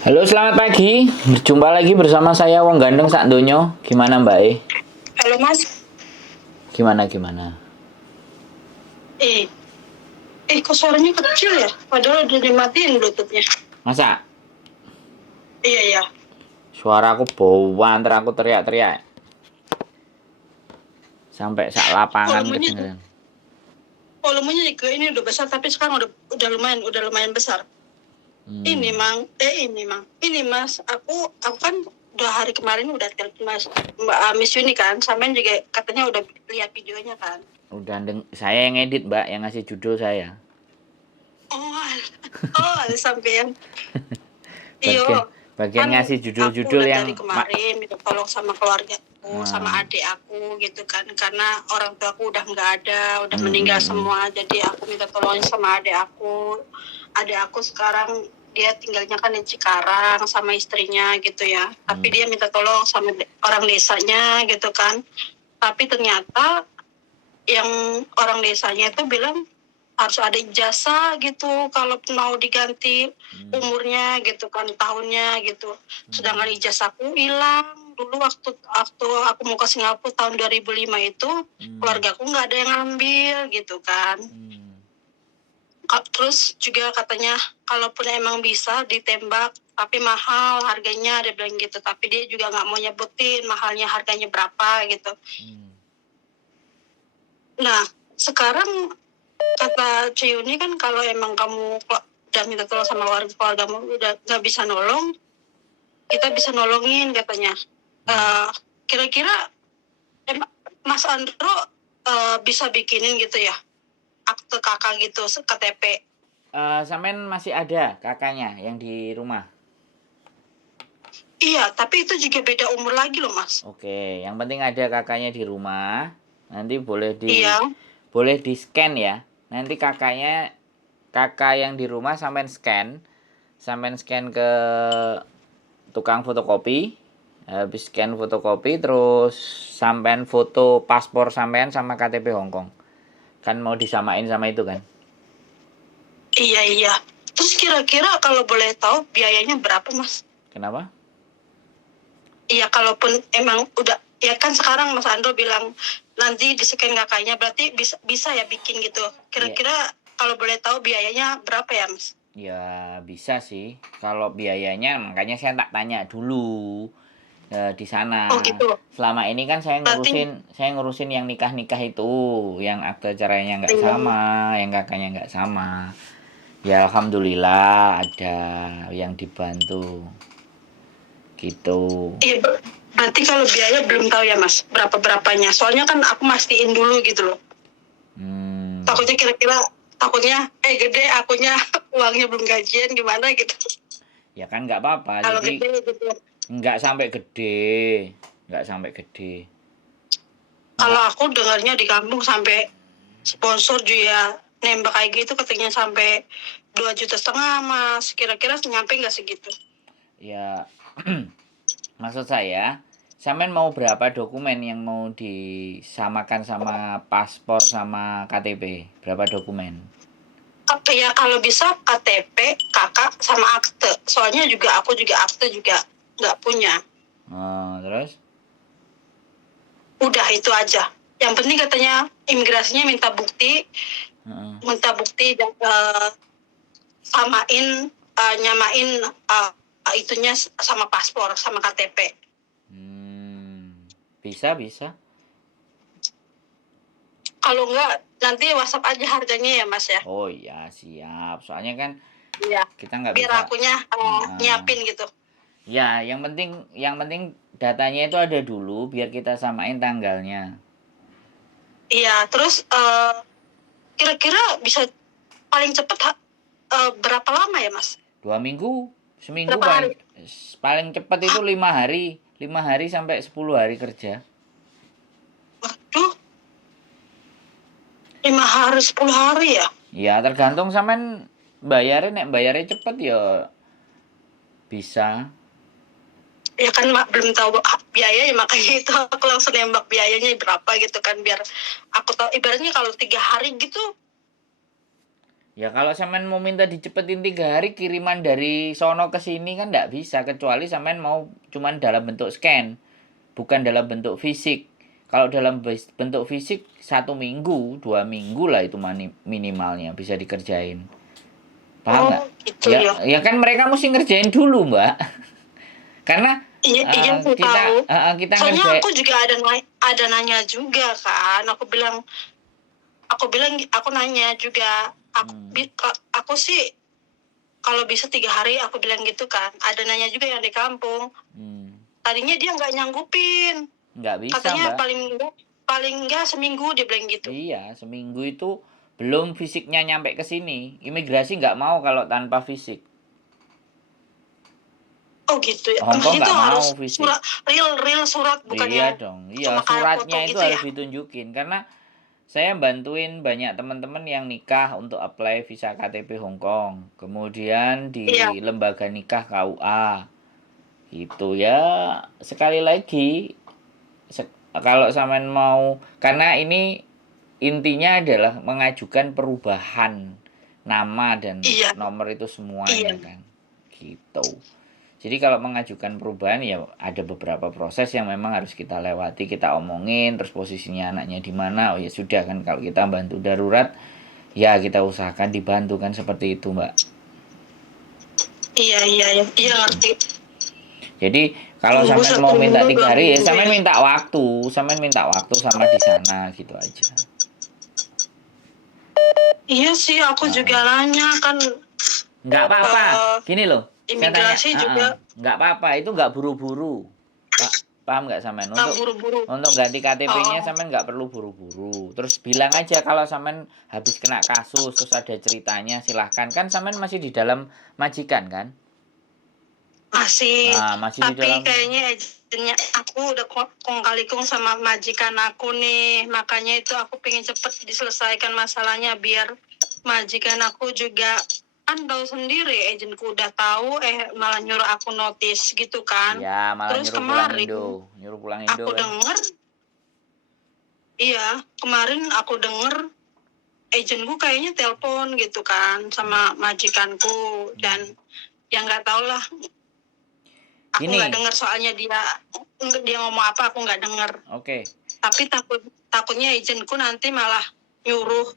Halo, selamat pagi. Berjumpa lagi bersama saya Wong Gandeng Sak Donyo. Gimana Mbak E? Halo Mas, Gimana? eh, kok suaranya kecil ya? Padahal udah dimatiin Bluetooth-nya. Masa Iya, iya. suara aku bawa aku teriak-teriak sampai sak lapangan Volumenya, kedengeran. volumenya juga ini udah besar, tapi sekarang udah lumayan besar. Ini Mang, ini Mas, aku kan udah hari kemarin udah telepon Mas, Mbak Miss Yuni kan, sampean juga katanya udah lihat videonya kan. Saya yang edit Mbak, yang ngasih judul saya. Oh, oh, sampean. Bagian Iya, bagian kan ngasih aku judul-judul udah yang dari kemarin minta tolong sama keluargaku, sama Ah, adik aku gitu kan, karena orang tua aku udah nggak ada, udah mm, meninggal mm, mm. semua, jadi aku minta tolong sama adik aku. Adik aku sekarang dia tinggalnya kan di Cikarang sama istrinya gitu ya, tapi dia minta tolong sama orang desanya gitu kan, tapi ternyata yang orang desanya itu bilang harus ada ijazah gitu kalau mau diganti umurnya gitu kan, tahunnya gitu. Sedangkan ijazahku hilang dulu waktu aku mau ke Singapura tahun 2005 itu, keluargaku nggak ada yang ngambil gitu kan. Terus juga katanya kalaupun emang bisa ditembak tapi mahal harganya, dia bilang gitu, tapi dia juga nggak mau nyebutin mahalnya harganya berapa gitu. Nah sekarang kata Ciuni kan kalau emang kamu udah minta tolong sama keluargamu udah nggak bisa nolong, kita bisa nolongin katanya. Kira-kira Mas Andro bisa bikinin gitu ya akte kakak gitu, KTP. Sampean masih ada kakaknya yang di rumah? Iya, tapi itu juga beda umur lagi loh Mas. Oke, yang penting ada kakaknya di rumah. Nanti Iya. boleh di scan ya. Nanti kakak yang di rumah sampean scan ke tukang fotokopi. Habis scan fotokopi terus sampean foto paspor sampean sama KTP Hongkong. Kan mau disamain sama itu kan? Iya, iya. Terus kira-kira kalau boleh tahu biayanya berapa Mas? Kenapa? Iya, kalaupun emang udah, ya kan sekarang Mas Andro bilang nanti di-scan kakaknya, berarti bisa ya bikin gitu. Iya. Kira-kira kalau boleh tahu biayanya berapa ya Mas? Ya bisa sih. Kalau biayanya makanya saya tak tanya dulu di sana. Oh gitu. Selama ini kan Berarti saya ngurusin yang nikah itu, yang akte cerainya nggak iya. sama, yang kakaknya nggak sama. Ya alhamdulillah ada yang dibantu gitu. Iya, berarti kalau biaya belum tahu ya Mas, berapa-berapanya. Soalnya kan aku mastiin dulu gitu loh. Hmm, Takutnya kira-kira, gede akunya uangnya belum gajian gimana gitu. ya kan nggak apa-apa. Kalau Jadi gede gitu. nggak sampai gede, nggak sampai gede. Kalau Maka aku dengarnya di kampung sampai sponsor juga nembak kayak gitu katanya sampai 2,5 juta Mas. Kira-kira nyampe nggak segitu? ya maksud saya, sampean mau berapa dokumen yang mau disamakan sama paspor sama KTP? Berapa dokumen? Apa ya, kalau bisa KTP, kakak sama akte. Soalnya aku juga akte juga nggak punya. Terus? Udah itu aja. Yang penting katanya imigrasinya minta bukti dan nyamain itunya sama paspor sama KTP. Bisa. Kalau enggak nanti WhatsApp aja harganya ya Mas ya. Oh iya, siap. Soalnya kan Iya. kita nggak Biar bisa. akunya nyiapin gitu. Ya, yang penting datanya itu ada dulu biar kita samain tanggalnya. Iya, terus kira-kira bisa paling cepat berapa lama ya Mas? 2 minggu, seminggu Berapa hari? paling cepat itu 5 hari, 5 hari sampai 10 hari kerja. Waduh, 5 hari 10 hari ya? Ya tergantung sampean bayarnya cepet ya bisa. Ya kan belum tahu biaya ya, makanya itu aku langsung nembak biayanya berapa gitu kan, biar aku tahu ibaratnya kalau 3 hari gitu. Ya kalau sampean mau minta dicepetin 3 hari kiriman dari sono ke sini kan nggak bisa kecuali sampean mau cuman dalam bentuk scan, bukan dalam bentuk fisik. Kalau dalam bentuk fisik 1 minggu, 2 minggu lah itu minimalnya bisa dikerjain. Paham nggak? Oh, gitu Ya, ya. ya kan mereka mesti ngerjain dulu, Mbak. Karena Iya, iya aku tahu. kita Soalnya ngerjain. aku juga ada nanya juga kan. Aku bilang aku nanya juga. Aku sih kalau bisa 3 hari aku bilang gitu kan. Ada nanya juga yang di kampung. Tadinya dia nggak nyanggupin. Nggak bisa, Katanya Mbak. paling enggak seminggu dia bilang gitu. Iya, seminggu itu belum fisiknya nyampe ke sini. Imigrasi nggak mau kalau tanpa fisik. Oh gitu ya. Hongkong Itu nggak mau harus fisik. surat real surat bukan Iya yang dong. Iya, cuma kayak foto suratnya itu gitu ya. harus ditunjukin karena saya bantuin banyak teman-teman yang nikah untuk apply visa KTP Hongkong. Kemudian Iya. di lembaga nikah KUA. Itu ya sekali lagi kalau sampean mau karena ini intinya adalah mengajukan perubahan nama dan Iya. nomor itu semuanya Iya. kan. Gitu. Jadi kalau mengajukan perubahan ya ada beberapa proses yang memang harus kita lewati, kita omongin, terus posisinya anaknya di mana. Oh ya sudah kan kalau kita bantu darurat ya kita usahakan dibantu kan seperti itu, Mbak. Iya ngerti. Jadi kalau Tunggu sampean mau 1 minta minggu 2 3 hari ya minggu sampean ya. minta waktu sama di sana gitu aja. Iya sih aku juga nanya kan. Nggak apa-apa. Gini loh, saya tanya, Imigrasi juga nggak apa-apa, itu nggak buru-buru. Paham nggak sampean? nggak buru-buru. Untuk ganti KTP-nya Oh, sampean nggak perlu buru-buru. Terus bilang aja kalau sampean habis kena kasus terus ada ceritanya silahkan kan sampean masih di dalam majikan kan? masih. Nah, masih di Tapi dalam. kayaknya agennya aku udah kong kali kong sama majikan aku nih. Makanya itu aku pengen cepet diselesaikan masalahnya biar majikan aku juga kan tahu sendiri agenku udah tahu malah nyuruh aku notice gitu kan. Ya, malah Terus nyuruh pulang kemarin Indo, aku kan. denger kemarin aku denger agenku kayaknya telepon gitu kan sama majikanku dan ya nggak tau lah. Aku nggak dengar soalnya dia ngomong apa aku nggak dengar. Oke. Tapi takutnya agentku nanti malah nyuruh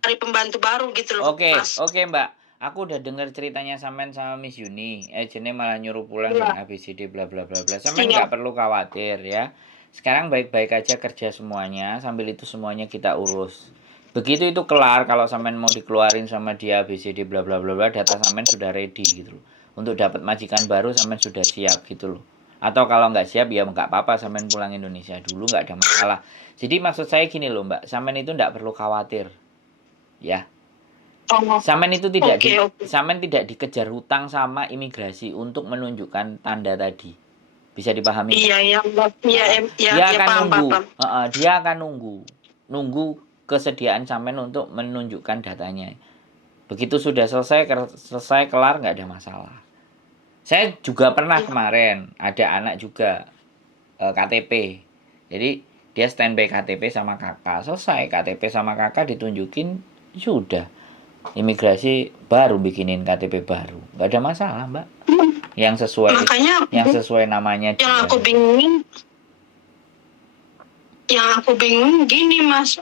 cari pembantu baru gitu loh. Oke, Mas. Mbak. Aku udah dengar ceritanya sampean sama Miss Yuni. Agennya malah nyuruh pulang Iya. dan ABCD bla bla bla bla. Sampean Iya. nggak perlu khawatir ya. Sekarang baik-baik aja kerja semuanya, sambil itu semuanya kita urus. Begitu itu kelar, kalau sampean mau dikeluarin sama dia ABCD bla bla bla bla, data sampean sudah ready gitu loh. Untuk dapat majikan baru sampean sudah siap gitu loh. Atau kalau nggak siap ya nggak apa-apa, sampean pulang Indonesia dulu nggak ada masalah. Jadi maksud saya gini loh Mbak, sampean itu nggak perlu khawatir. Ya. Oh. Sampean itu tidak Okay. sampean tidak dikejar hutang sama imigrasi untuk menunjukkan tanda tadi. Bisa dipahami? Iya. Dia akan paham, nunggu. paham. Dia akan nunggu kesediaan sampean untuk menunjukkan datanya. Begitu sudah selesai kelar nggak ada masalah. Saya juga pernah kemarin ada anak juga KTP. Jadi dia standby KTP sama kakak. Selesai KTP sama kakak ditunjukin sudah. Imigrasi baru bikinin KTP baru. Nggak ada masalah, Mbak. Yang sesuai namanya. Yang aku bingung gini, Mas.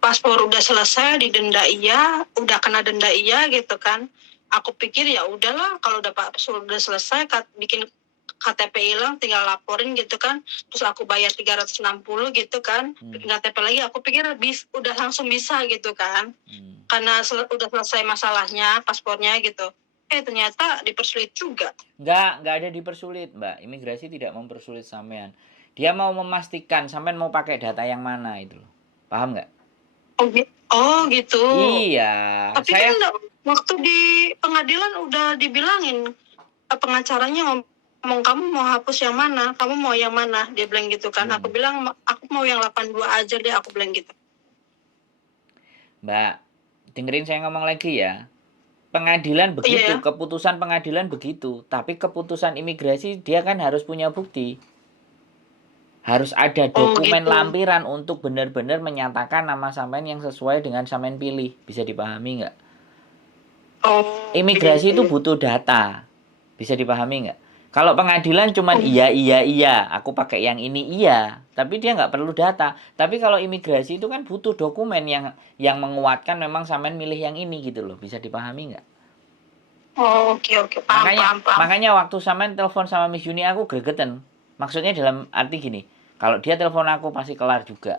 Paspor udah selesai didenda iya, udah kena denda iya gitu kan. Aku pikir ya udahlah kalau udah paspor udah selesai bikin KTP hilang tinggal laporin gitu kan. Terus aku bayar 360 gitu kan. Bikin KTP lagi aku pikir udah langsung bisa gitu kan. Karena udah selesai masalahnya paspornya gitu. Ternyata dipersulit juga. Nggak ada dipersulit, Mbak. Imigrasi tidak mempersulit sampean. Dia mau memastikan sampean mau pakai data yang mana itu. Paham nggak? Oh gitu. Iya. Tapi kan waktu di pengadilan udah dibilangin pengacaranya ngomong kamu mau hapus yang mana, kamu mau yang mana, dia bilang gitu kan. Aku bilang aku mau yang 82 aja deh, aku bilang gitu. Mbak, dengerin saya ngomong lagi ya. Pengadilan begitu, keputusan pengadilan begitu, tapi keputusan imigrasi dia kan harus punya bukti. Harus ada dokumen lampiran untuk benar-benar menyatakan nama sampean yang sesuai dengan sampean pilih. Bisa dipahami nggak? Oh, Imigrasi itu iya. butuh data. Bisa dipahami nggak? Kalau pengadilan cuman iya, iya, iya, aku pakai yang ini iya, tapi dia nggak perlu data. Tapi kalau imigrasi itu kan butuh dokumen yang menguatkan memang sampean milih yang ini gitu loh. Bisa dipahami nggak? Oh, oke, oke. Paham, Makanya paham, paham. makanya waktu sampean telepon sama Miss Yuni aku gregeten. Maksudnya dalam arti gini, kalau dia telepon aku pasti kelar juga.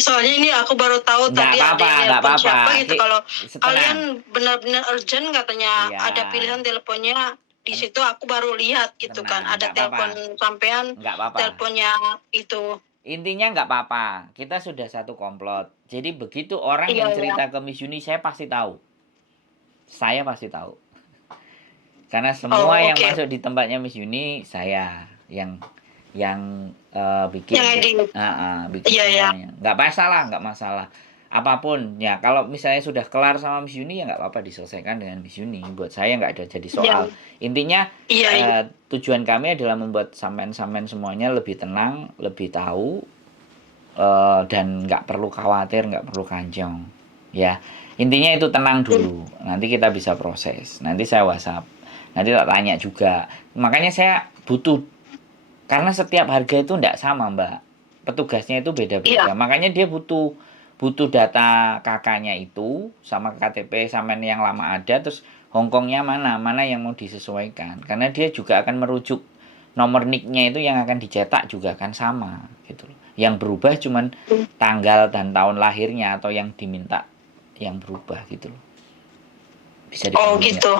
Soalnya ini aku baru tahu Nggak tadi ada apa-apa, yang nggak nelpon apa-apa. siapa gitu. Kalau Tenang. kalian benar-benar urgent katanya Iya. ada pilihan teleponnya di situ, aku baru lihat gitu kan. Tenang, Ada nggak apa-apa. telepon sampean, Nggak apa-apa. teleponnya itu. Intinya nggak apa-apa. Kita sudah satu komplot. Jadi begitu orang Iya, yang iya. cerita ke Miss Yuni, saya pasti tahu. Saya pasti tahu. Karena semua Oh, yang oke. masuk di tempatnya Miss Yuni, saya yang bikin. Yang edit. Bikin Iya, iya. semuanya. Nggak masalah, nggak masalah. Apapun ya, kalau misalnya sudah kelar sama Miss Yuni ya nggak apa-apa diselesaikan dengan Miss Yuni. Buat saya nggak ada jadi soal. Iya. Intinya Iya, iya. tujuan kami adalah membuat sampean-sampean semuanya lebih tenang, lebih tahu, dan nggak perlu khawatir, nggak perlu kanjong. Ya, intinya itu tenang dulu. Nanti kita bisa proses. Nanti saya WhatsApp. Nanti tak tanya juga. Makanya saya butuh, karena setiap harga itu tidak sama, Mbak. Petugasnya itu beda-beda. Iya. Makanya dia butuh data kakaknya itu sama KTP sama yang lama ada, terus Hongkongnya mana yang mau disesuaikan. Karena dia juga akan merujuk nomor NIK-nya itu yang akan dicetak juga kan sama gitu loh. Yang berubah cuman tanggal dan tahun lahirnya atau yang diminta yang berubah gitu loh. Bisa Oh, dipahami nggak? gitu.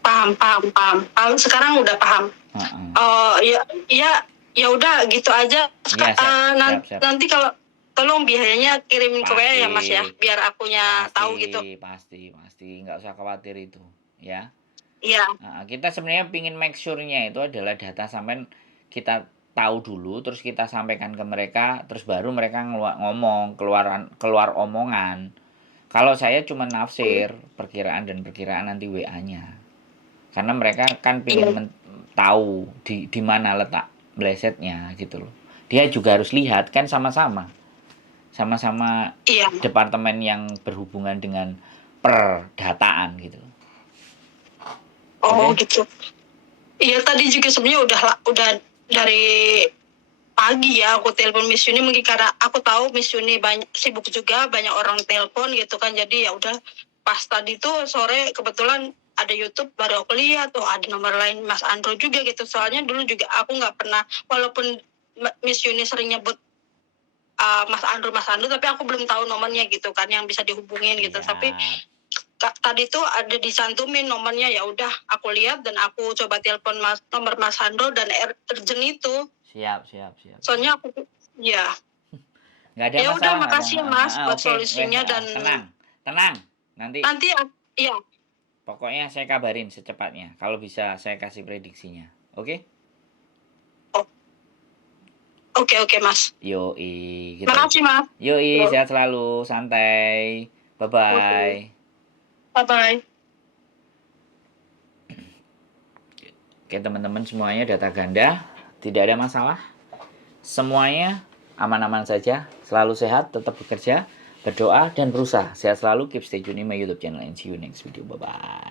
Paham, paham, paham. Sekarang udah paham. Oh, ya, ya, ya udah gitu aja. Ya, siap. Nanti kalau tolong biayanya kirimin ke WA ya Mas ya, Pasti, biar akunya tahu gitu. pasti, nggak usah khawatir itu, ya. Iya. Kita sebenarnya pingin make sure-nya itu adalah data sampean kita tahu dulu, terus kita sampaikan ke mereka, terus baru mereka ngomong, keluar omongan. Kalau saya cuma nafsir, perkiraan nanti WA-nya. Karena mereka kan pingin tahu di mana letak blesetnya gitu loh. Dia juga harus lihat kan sama-sama Iya. departemen yang berhubungan dengan perdataan gitu. Oh, Oke? gitu. Iya, tadi juga sebenarnya udah dari pagi ya aku telepon Miss Yuni, mungkin karena aku tahu Miss Yuni sibuk juga, banyak orang telepon gitu kan. Jadi ya udah, pas tadi tuh sore kebetulan ada YouTube, baru aku lihat ada nomor lain Mas Andro juga gitu. Soalnya dulu juga aku nggak pernah, walaupun Miss Yuni sering nyebut Mas Andro, tapi aku belum tahu nomornya gitu kan yang bisa dihubungin gitu. Tapi tadi tuh ada disantumin nomornya, ya udah aku lihat dan aku coba telepon nomor Mas Andro dan urgent itu. Siap. Soalnya aku ya. Nggak ada Ya masalah. udah, makasih ya Mas buat Oke, solusinya dan tenang. Nanti ya. pokoknya saya kabarin secepatnya. Kalau bisa saya kasih prediksinya. Oke? Oke, Mas. Yoi. Makasih Mas. Yoi, sehat selalu, santai. Bye-bye. Bye-bye. Oke, teman-teman semuanya data ganda, tidak ada masalah. Semuanya aman-aman saja, selalu sehat, tetap bekerja, berdoa dan berusaha. Sehat selalu, keep stay tune in my YouTube channel and see you next video. Bye-bye.